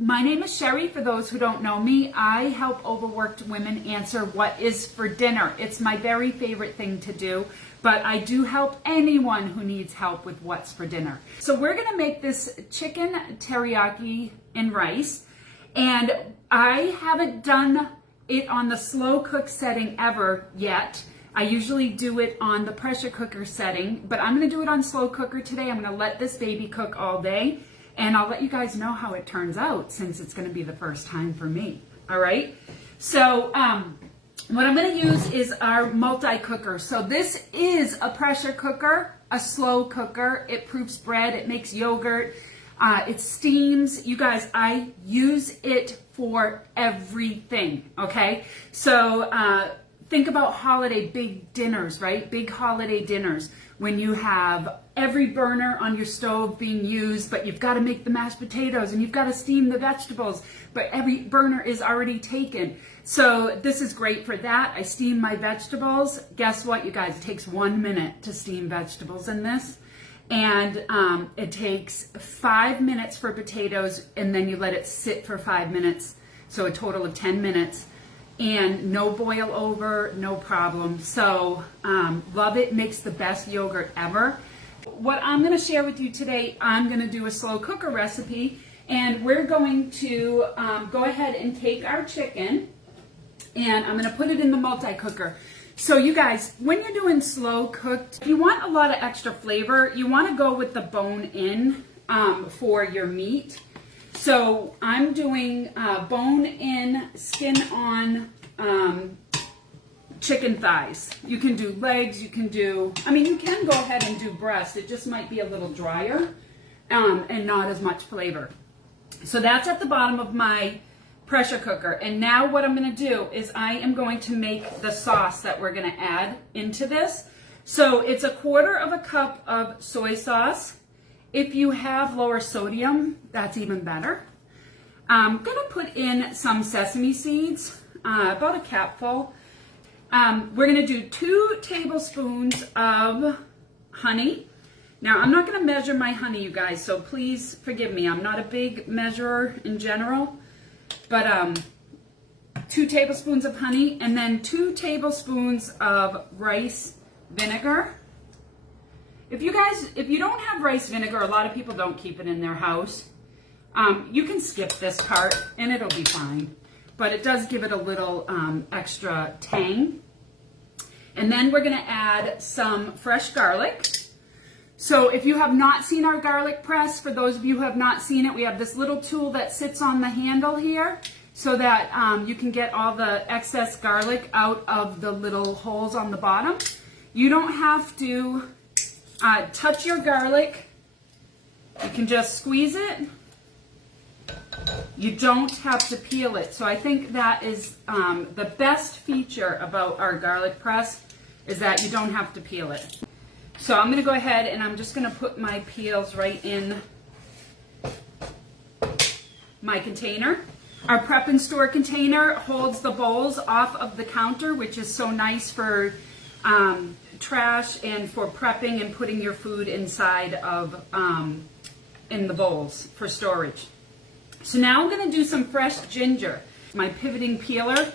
My name is Sherry, for those who don't know me. I help overworked women answer what is for dinner. It's my very favorite thing to do, but I do help anyone who needs help with what's for dinner. So we're gonna make this chicken teriyaki and rice, and I haven't done it on the slow cook setting ever yet. I usually do it on the pressure cooker setting, but I'm gonna do it on slow cooker today. I'm gonna let this baby cook all day. And I'll let you guys know how it turns out, since it's gonna be the first time for me, all right? So what I'm gonna use is our multi-cooker. So this is a pressure cooker, a slow cooker. It proofs bread, it makes yogurt, it steams. You guys, I use it for everything, okay? So think about holiday big dinners, right? Big holiday dinners when you have every burner on your stove being used, but you've got to make the mashed potatoes and you've got to steam the vegetables, but every burner is already taken. So this is great for that. I steam my vegetables. Guess what, you guys? It takes 1 minute to steam vegetables in this. And it takes 5 minutes for potatoes, and then you let it sit for 5 minutes. So a total of 10 minutes. And no boil over, no problem. So love it, makes the best yogurt ever. What I'm gonna share with you today, I'm gonna do a slow cooker recipe, and we're going to go ahead and take our chicken, and I'm gonna put it in the multi-cooker. So you guys, when you're doing slow cooked, if you want a lot of extra flavor, you wanna go with the bone in for your meat. So I'm doing bone in, skin on chicken thighs. You can do legs, you can do, you can go ahead and do breast. It just might be a little drier and not as much flavor. So that's at the bottom of my pressure cooker. And now what I'm gonna do is I am going to make the sauce that we're gonna add into this. So it's 1/4 cup of soy sauce. If you have lower sodium, that's even better. I'm gonna put in some sesame seeds, about a capful. We're gonna do 2 tablespoons of honey. Now, I'm not gonna measure my honey, you guys, so please forgive me. I'm not a big measurer in general, but 2 tablespoons of honey, and then 2 tablespoons of rice vinegar. If you don't have rice vinegar, a lot of people don't keep it in their house. You can skip this part and it'll be fine, but it does give it a little extra tang. And then we're gonna add some fresh garlic. So if you have not seen our garlic press, for those of you who have not seen it, we have this little tool that sits on the handle here so that you can get all the excess garlic out of the little holes on the bottom. You don't have to touch your garlic. You can just squeeze it. You don't have to peel it. So I think that is the best feature about our garlic press, is that you don't have to peel it. So I'm gonna go ahead and I'm just gonna put my peels right in my container. Our prep and store container holds the bowls off of the counter, which is so nice for trash and for prepping and putting your food inside of in the bowls for storage. So now I'm going to do some fresh ginger, my pivoting peeler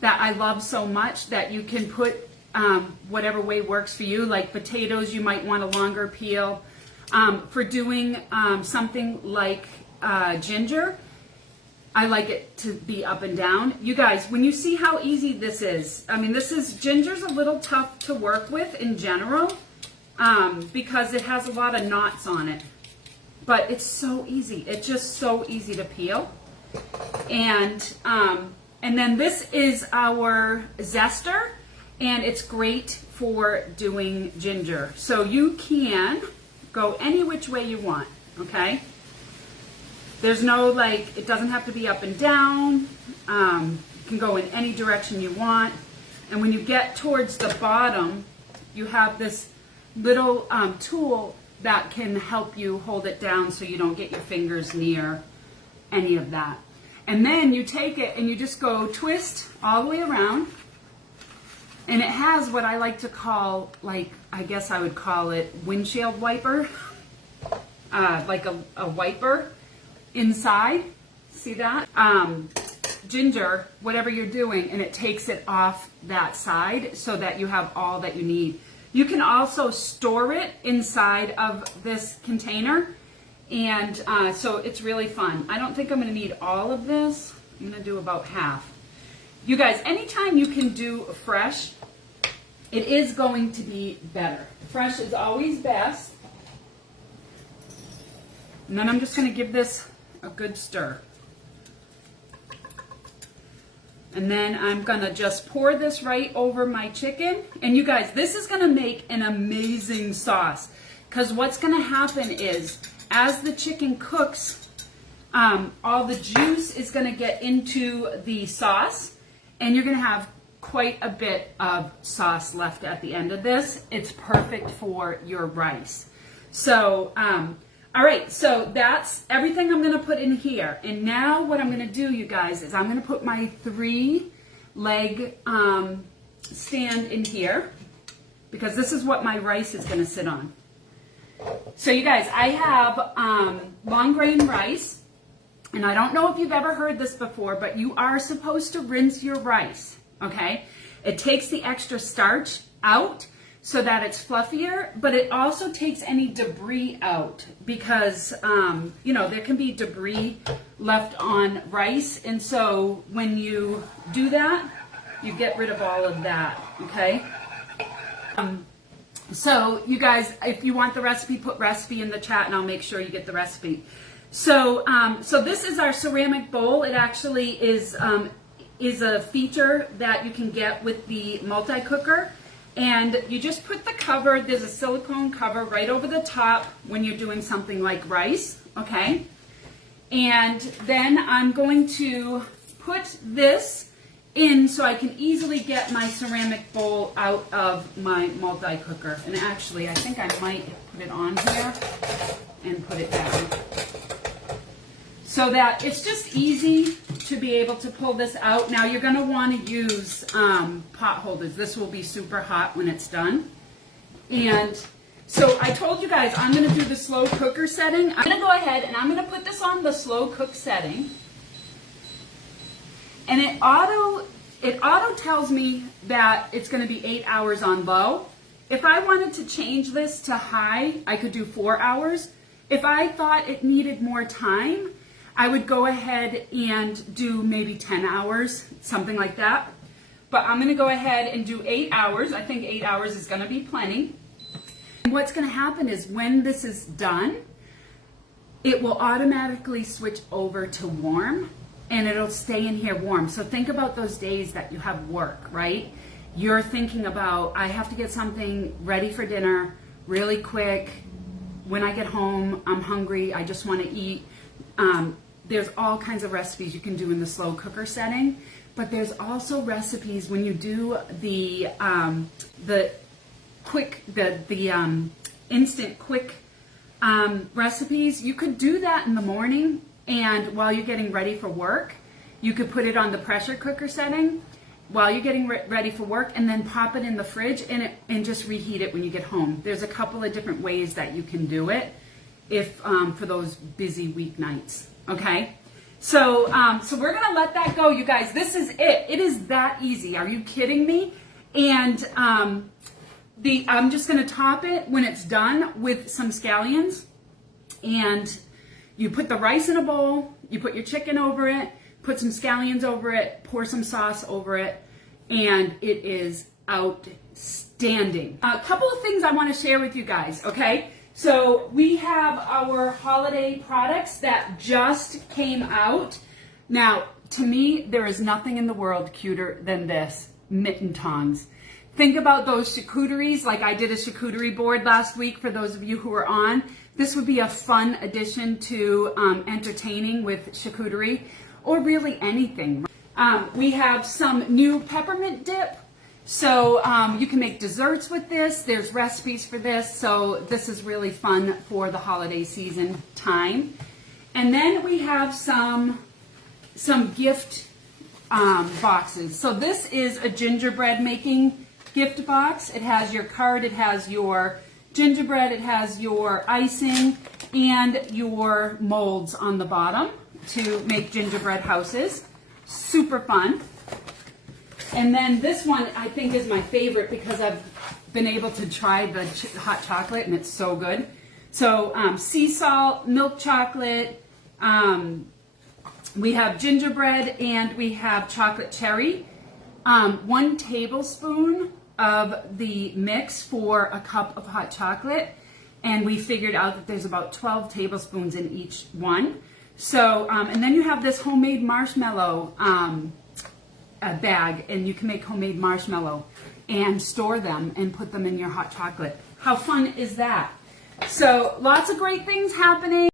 that I love so much, that you can put whatever way works for you. Like potatoes, you might want a longer peel. For doing something like ginger, I like it to be up and down. You guys, when you see how easy this is, ginger's a little tough to work with in general because it has a lot of knots on it. But it's so easy. It's just so easy to peel. And then this is our zester, and it's great for doing ginger. So you can go any which way you want, okay? There's no, it doesn't have to be up and down. You can go in any direction you want. And when you get towards the bottom, you have this little tool that can help you hold it down so you don't get your fingers near any of that. And then you take it and you just go twist all the way around. And it has what I like to call, I guess I would call it windshield wiper, like a wiper inside. see that? Ginger, whatever you're doing, and it takes it off that side so that you have all that you need. You can also store it inside of this container, and so it's really fun. I don't think I'm going to need all of this. I'm going to do about half. You guys, anytime you can do fresh, it is going to be better. Fresh is always best. And then I'm just going to give this a good stir. And then I'm going to just pour this right over my chicken. And you guys, this is going to make an amazing sauce. Because what's going to happen is, as the chicken cooks, all the juice is going to get into the sauce. And you're going to have quite a bit of sauce left at the end of this. It's perfect for your rice. So, all right, so that's everything I'm going to put in here. And now what I'm going to do, you guys, is I'm going to put my 3-leg stand in here, because this is what my rice is going to sit on. So you guys, I have long grain rice, and I don't know if you've ever heard this before, but you are supposed to rinse your rice, okay? It takes the extra starch out so that it's fluffier, but it also takes any debris out, because, you know, there can be debris left on rice. And so when you do that, you get rid of all of that, okay? So you guys, if you want the recipe, put recipe in the chat and I'll make sure you get the recipe. So, so this is our ceramic bowl. It actually is a feature that you can get with the multi-cooker. And you just put the cover, there's a silicone cover right over the top when you're doing something like rice, okay? And then I'm going to put this in so I can easily get my ceramic bowl out of my multi-cooker. And actually, I think I might put it on here and put it down, so that it's just easy to be able to pull this out. Now you're going to want to use pot holders. This will be super hot when it's done. And so I told you guys I'm going to do the slow cooker setting. I'm going to go ahead and I'm going to put this on the slow cook setting. And it auto tells me that it's going to be 8 hours on low. If I wanted to change this to high, I could do 4 hours. If I thought it needed more time, I would go ahead and do maybe 10 hours, something like that. But I'm going to go ahead and do 8 hours. I think 8 hours is going to be plenty. And what's going to happen is when this is done, it will automatically switch over to warm, and it'll stay in here warm. So think about those days that you have work, right? You're thinking about, I have to get something ready for dinner really quick. When I get home, I'm hungry. I just want to eat. There's all kinds of recipes you can do in the slow cooker setting, but there's also recipes when you do the instant quick recipes. You could do that in the morning, and while you're getting ready for work, you could put it on the pressure cooker setting while you're getting ready for work, and then pop it in the fridge and just reheat it when you get home. There's a couple of different ways that you can do it if for those busy weeknights. Okay, so so we're gonna let that go, you guys. This is it. It is that easy. Are you kidding me? And I'm just gonna top it when it's done with some scallions. And you put the rice in a bowl. You put your chicken over it. Put some scallions over it. Pour some sauce over it, and it is outstanding. A couple of things I want to share with you guys. Okay. So we have our holiday products that just came out. Now, to me, there is nothing in the world cuter than this, mitten tongs. Think about those charcuteries, like I did a charcuterie board last week for those of you who are on. This would be a fun addition to entertaining with charcuterie, or really anything. We have some new peppermint dip. So you can make desserts with this. There's recipes for this. So this is really fun for the holiday season time. And then we have some gift boxes. So this is a gingerbread making gift box. It has your card, it has your gingerbread, it has your icing, and your molds on the bottom. to make gingerbread houses. Super fun. And then this one I think is my favorite because I've been able to try the hot chocolate and it's so good. So sea salt, milk chocolate, we have gingerbread, and we have chocolate cherry. 1 tablespoon of the mix for a cup of hot chocolate, and we figured out that there's about 12 tablespoons in each one. So, and then you have this homemade marshmallow bag, and you can make homemade marshmallow and store them and put them in your hot chocolate. How fun is that? So lots of great things happening.